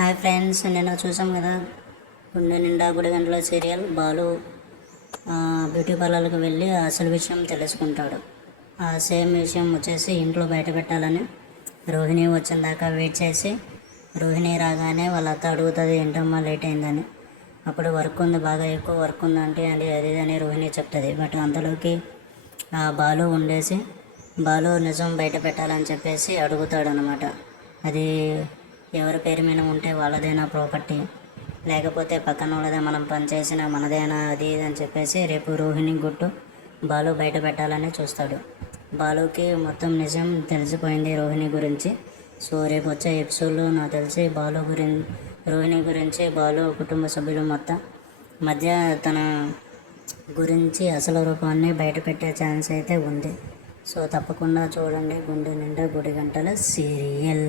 Hi friends, నిన్న చూసాం కదా గుండె నిండా గుడి గంటల సీరియల్. బాలు బ్యూటీ పార్లర్కి వెళ్ళి అసలు విషయం తెలుసుకుంటాడు. ఆ సేమ్ విషయం వచ్చేసి ఇంట్లో బయట పెట్టాలని రోహిణి వచ్చిన దాకా వెయిట్ చేసి, రోహిణి రాగానే వాళ్ళ అత్త అడుగుతుంది ఏంటమ్మా లేట్ అయిందని. అప్పుడు వర్క్ ఉంది, బాగా ఎక్కువ వర్క్ ఉందంటే అది అది అని రోహిణి చెప్తుంది. బట్ అంతలోకి బాలు ఉండేసి బాలు నిజం బయట పెట్టాలని చెప్పేసి అడుగుతాడనమాట. అది ఎవరి పేరు మీద ఉంటే వాళ్ళదైనా ప్రాపర్టీ, లేకపోతే పక్కన వాళ్ళదే మనం పనిచేసిన మనదేనా అది ఇది అని చెప్పేసి రేపు రోహిణి గుట్టు బాలు బయట పెట్టాలని చూస్తాడు. బాలుకి మొత్తం నిజం తెలిసిపోయింది రోహిణి గురించి. సో రేపు వచ్చే ఎపిసోడ్లో నాకు తెలిసి రోహిణి గురించి బాలు కుటుంబ సభ్యులు మొత్తం మధ్య తన గురించి అసలు రూపాన్ని బయట పెట్టే ఛాన్స్ అయితే ఉంది. సో తప్పకుండా చూడండి గుండె నిండా గుడి గంటల సీరియల్.